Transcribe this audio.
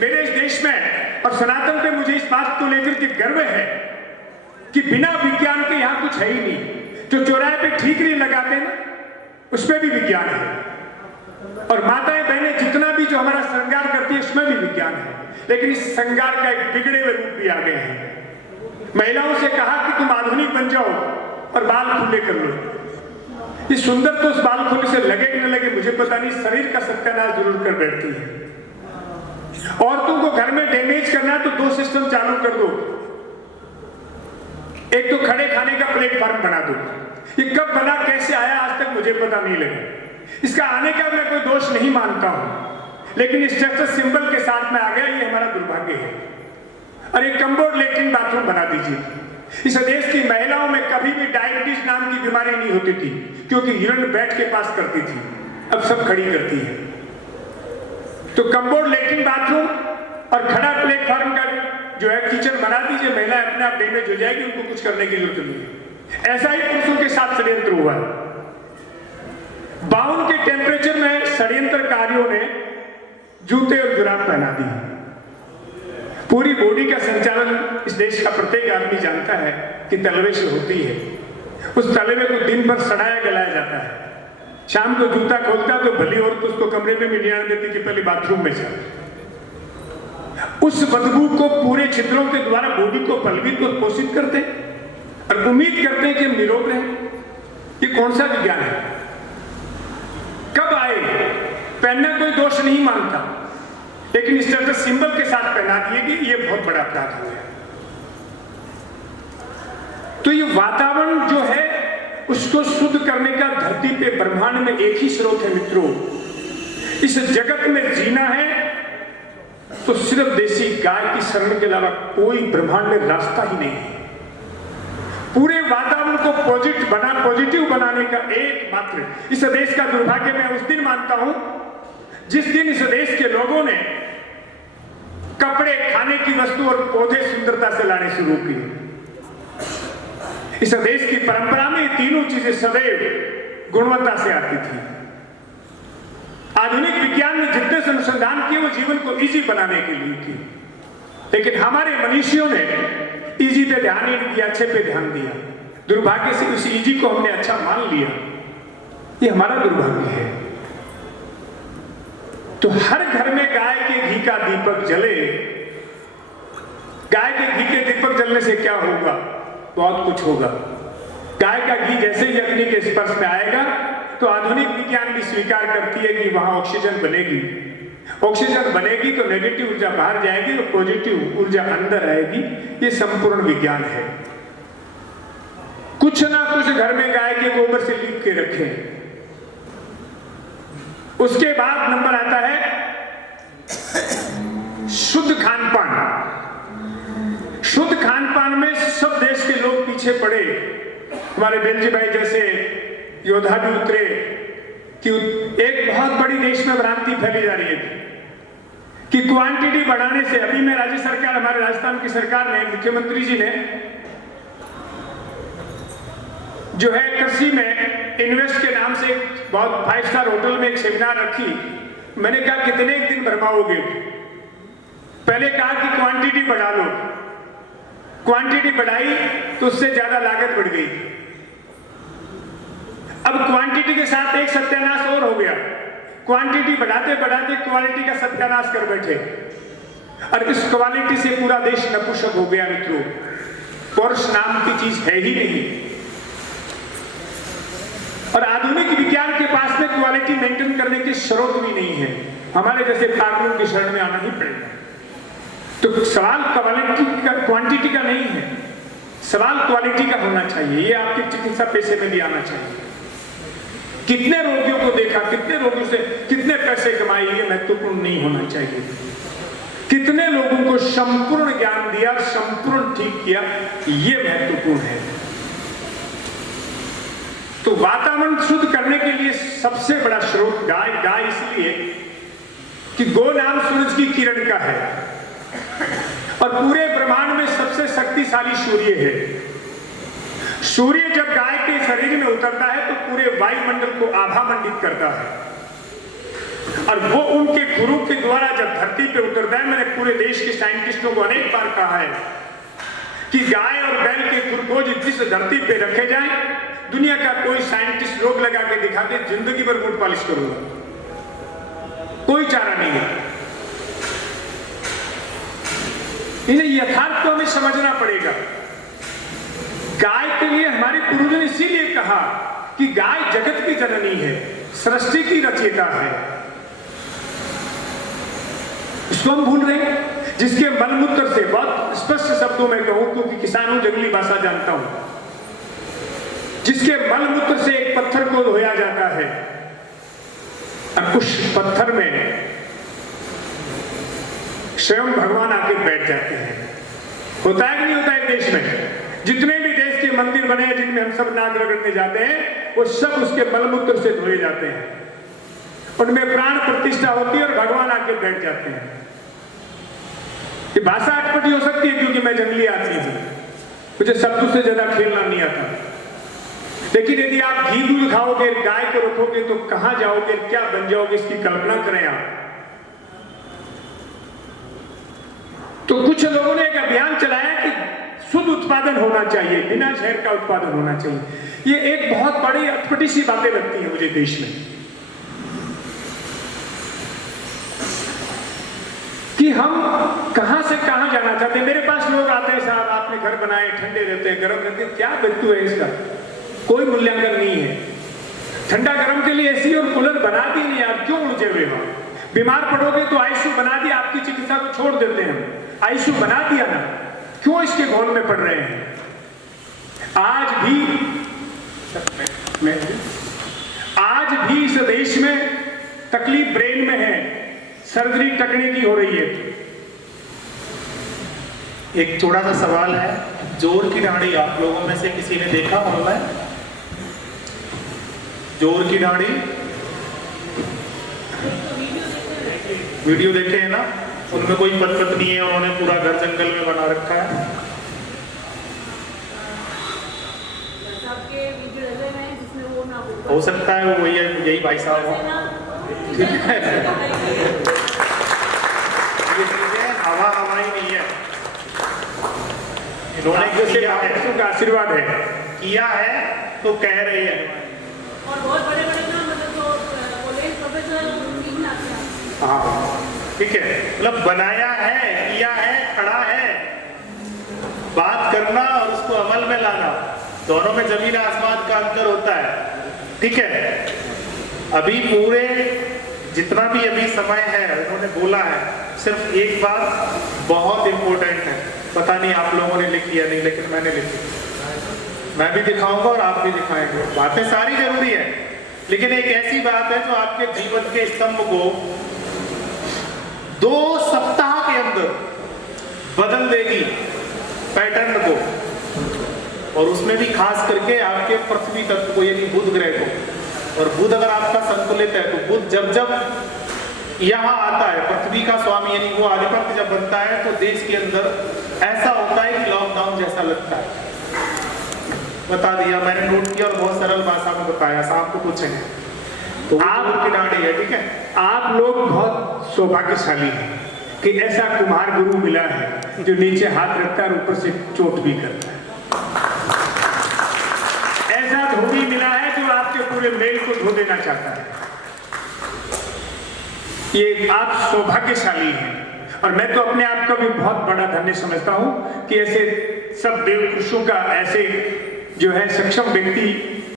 मेरे इस देश में और सनातन पे मुझे इस बात को लेकर के गर्व है कि बिना विज्ञान के यहाँ कुछ है ही नहीं। जो चौराहे पे ठीकरी लगाते हैं ना, उसमें भी विज्ञान है। और माताएं बहनें जितना भी जो हमारा श्रृंगार करती है उसमें भी विज्ञान है। लेकिन इस श्रृंगार का एक बिगड़े हुए रूप भी आ गए हैं। महिलाओं से कहा कि तुम आधुनिक बन जाओ और बाल खुले कर लो। ये सुंदर तो उस बाल खुले से लगे कि न लगे मुझे पता नहीं, शरीर का सत्यानाश जरूर कर बैठती है। औरतों को घर में डैमेज करना है तो 2 सिस्टम चालू कर दो। एक तो खड़े खाने का प्लेटफॉर्म बना दो। ये कब बना, कैसे आया, आज तक मुझे पता नहीं लगा। इसका आने का मैं कोई दोष नहीं मानता हूं, लेकिन स्टेटस सिंबल के साथ में आ गया, ये हमारा दुर्भाग्य है। और एक कम्बोर्ड लेट्रिन बाथरूम बना दीजिए। इस देश की महिलाओं में कभी भी डायबिटीज नाम की बीमारी नहीं होती थी, क्योंकि यूरिन बैठ के पास करती थी, अब सब खड़ी करती है। तो कम्बोर्ड लेट्रिन बाथरूम और खड़ा प्लेटफॉर्म का जो है किचन बना दीजिए। महिला अपने आप डैमेज हो जाएगी, उनको कुछ करने की जरूरत नहीं। ऐसा ही पुरुषों के साथ षड्यंत्र हुआ। 52 के टेम्परेचर में षड्यंत्रकारियों ने जूते और जुराब पहना दी। पूरी बॉडी का संचालन इस देश का प्रत्येक आदमी जानता है कि तलवे से होती है। उस तलवे को दिन भर सड़ाया गलाया जाता है। शाम को जूता खोलता तो भली औरत उसको कमरे में भी नहीं आने देती कि पहले बाथरूम में जा। उस बदबू को पूरे छिद्रों के द्वारा बॉडी को पलवित और पोषित करते और उम्मीद करते हैं कि हम निरोग रहें। ये कौन सा विज्ञान है? कब आए? पहनना कोई दोष नहीं मानता, लेकिन स्टेटस सिंबल के साथ पहना दिए कि ये बहुत बड़ा अपराध हो गया। तो ये वातावरण जो है उसको शुद्ध करने का धरती पे ब्रह्मांड में एक ही स्रोत है मित्रों। इस जगत में जीना है तो सिर्फ देसी गाय की शरण के अलावा कोई ब्रह्मांड में रास्ता ही नहीं है। पूरे वातावरण को पॉजिटिव बनाने का एकमात्र इस देश का दुर्भाग्य मैं उस दिन मानता हूं जिस दिन इस देश के लोगों ने कपड़े, खाने की वस्तु और पौधे सुंदरता से लाने शुरू किए। इस देश की परंपरा में ये तीनों चीजें सदैव गुणवत्ता से आती थी। आधुनिक विज्ञान ने जितने से अनुसंधान किए वो जीवन को इजी बनाने के लिए किए, लेकिन हमारे मनीषियों ने इजी पे ध्यान ही नहीं दिया, अच्छे पे ध्यान दिया। दुर्भाग्य से उस इजी को हमने अच्छा मान लिया। ये हमारा दुर्भाग्य है। तो हर घर में गाय के घी का दीपक जले। गाय के घी के दीपक जलने से क्या होगा? बहुत कुछ होगा। गाय का घी जैसे ही अग्नि के स्पर्श में आएगा तो आधुनिक विज्ञान भी स्वीकार करती है कि वहां ऑक्सीजन बनेगी। ऑक्सीजन बनेगी तो नेगेटिव ऊर्जा बाहर जाएगी और पॉजिटिव ऊर्जा अंदर आएगी। ये संपूर्ण विज्ञान है। कुछ ना कुछ घर में गाय के गोबर से लीप के रखें। उसके बाद नंबर आता है शुद्ध खान-पान। शुद्ध खान-पान में सब देश के लोग पीछे पड़े। हमारे बेलजी भाई जैसे योद्धा भी उतरे कि एक बहुत बड़ी देश में भ्रांति फैली जा रही है कि क्वांटिटी बढ़ाने से, अभी मैं राज्य सरकार, हमारे राजस्थान की सरकार ने, मुख्यमंत्री जी ने जो है कृषि में इन्वेस्ट के नाम से बहुत 5 स्टार होटल में एक सेमिनार रखी। मैंने कहा कितने दिन भरमाओगे? पहले कहा कि क्वांटिटी बढ़ा लो। क्वांटिटी बढ़ाई तो उससे ज्यादा लागत बढ़ गई। अब क्वांटिटी के साथ एक सत्यानाश और हो गया। क्वांटिटी बढ़ाते बढ़ाते क्वालिटी का सत्यानाश कर बैठे और इस क्वालिटी से पूरा देश नपुंसक हो गया मित्रों। पौरुष नाम की चीज है ही नहीं। और आधुनिक विज्ञान के पास में क्वालिटी मेंटेन करने के स्रोत भी नहीं है। हमारे जैसे कानून की शरण में आना ही पड़ेगा। तो सवाल क्वांटिटी का नहीं है, सवाल क्वालिटी का होना चाहिए। ये आपके चिकित्सा पेशे में भी आना चाहिए। कितने रोगियों को देखा, कितने रोगियों से कितने पैसे कमाए, ये महत्वपूर्ण नहीं होना चाहिए। कितने लोगों को संपूर्ण ज्ञान दिया, संपूर्ण ठीक किया, ये महत्वपूर्ण है। तो वातावरण शुद्ध करने के लिए सबसे बड़ा स्रोत गाय। गाय इसलिए कि गो नाम सूरज की किरण का है और पूरे ब्रह्मांड में सबसे शक्तिशाली सूर्य है। सूर्य जब गाय के शरीर में उतरता है तो पूरे वायुमंडल को आभा मंडित करता है। और वो उनके गुरु के द्वारा जब धरती पे उतरता है, मैंने पूरे देश के साइंटिस्टों को अनेक बार कहा है कि गाय और बैल के खुर को जिस धरती पे रखे जाए, दुनिया का कोई साइंटिस्ट रोक लगा के दिखा दे, जिंदगी भर बूट पॉलिश करूंगा, कोई चारा नहीं है। इन्हें यथार्थ को हमें समझना पड़ेगा। गाय के लिए हमारे पूर्वजों ने इसीलिए कहा कि गाय जगत की जननी है, सृष्टि की रचयिता है। इसको हम भूल रहे हैं। जिसके मलमूत्र से, बहुत स्पष्ट शब्दों में कहूं क्योंकि किसान हूं, जंगली भाषा जानता हूं, जिसके मलमूत्र से एक पत्थर को धोया जाता है और उस पत्थर में स्वयं भगवान आके बैठ जाते हैं। होता है कि नहीं होता है देश में? जितने भी देश के मंदिर बने हैं जिनमें हम सब नाग रगड़ने जाते हैं, वो सब उसके मलमूत्र से धोए जाते हैं, उनमें प्राण प्रतिष्ठा होती है और भगवान आके बैठ जाते हैं। ये भाषा अटपटी हो सकती है क्योंकि मैं जंगली आदमी हूं, मुझे शब्दों से ज्यादा खेलना नहीं आता, लेकिन यदि आप घी दूध खाओगे, गाय को रखोगे तो कहां जाओगे, क्या बन जाओगे, इसकी कल्पना करें आप। तो कुछ लोगों ने एक अभियान चलाया कि शुद्ध उत्पादन होना चाहिए, बिना शहर का उत्पादन होना चाहिए। ये एक बहुत बड़ी अटपटी सी बातें लगती है मुझे देश में, कि हम कहां से कहां जाना चाहते हैं। मेरे पास लोग आते हैं, साहब आपने घर बनाए, ठंडे रहते हैं, गर्म रहते हैं, क्या वस्तु है इसका? कोई मूल्यांकन नहीं है। ठंडा गर्म के लिए एसी और कूलर बना दी नहीं, आप क्यों उलझे हुए वहां? बीमार पड़ोगे तो आईसीयू बना दिया, आपकी चिकित्सा को छोड़ देते हैं, आईसीयू बना दिया ना, क्यों इसके घोल में पड़ रहे हैं? आज भी इस देश में तकलीफ ब्रेन में है, सर्जरी टकने की हो रही है। एक छोटा सा सवाल है, जोर की दाढ़ी आप लोगों में से किसी ने देखा ऑनलाइन? जोर की दाढ़ी वीडियो देखे हैं ना? उनमें कोई पत्नी है, उन्होंने पूरा घर जंगल में बना रखा है। हो सकता है वो यही भाई साहब हो। ये चीजें हवा ही नहीं है, इन्होंने किया है, का आशीर्वाद है, किया है तो कह रही है। और बहुत बड़े-बड़े ना, मतलब जो कॉलेज प्रोफेसर हाँ ठीक है, मतलब बनाया है, किया है, खड़ा है। बात करना और उसको अमल में लाना, दोनों में जमीन आसमान का अंतर होता है। ठीक है, अभी पूरे जितना भी अभी समय है उन्होंने बोला है, सिर्फ एक बात बहुत इंपॉर्टेंट है, पता नहीं आप लोगों ने लिखी या नहीं, लेकिन मैंने लिखी, मैं भी दिखाऊंगा और आप भी दिखाएंगे। बातें सारी जरूरी है, लेकिन एक ऐसी बात है जो आपके जीवन के स्तंभ को 2 सप्ताह के अंदर बदल देगी, पैटर्न को, और उसमें भी खास करके आपके पृथ्वी तत्व को, यानी बुध ग्रह को। और बुध अगर आपका संतुलित है तो बुध जब जब यहाँ आता है, पृथ्वी का स्वामी यानी वो आधिपत्य जब बनता है, तो देश के अंदर ऐसा होता है कि लॉकडाउन जैसा लगता है। बता दिया मैंने, नोट किया और बहुत सरल भाषा में बताया, साहब को पूछेंगे तो आपकी डांडी है। ठीक है, आप लोग बहुत सौभाग्यशाली हैं कि ऐसा कुम्हार गुरु मिला है जो नीचे हाथ रखता है और ऊपर से चोट भी करता है। ऐसा धोबी मिला है जो आपके पूरे मेल को धो देना चाहता है। ये आप सौभाग्यशाली हैं, और मैं तो अपने आप को भी बहुत बड़ा धन्य समझता हूं कि ऐसे सब देव पुरुषों का, ऐसे जो है सक्षम व्यक्ति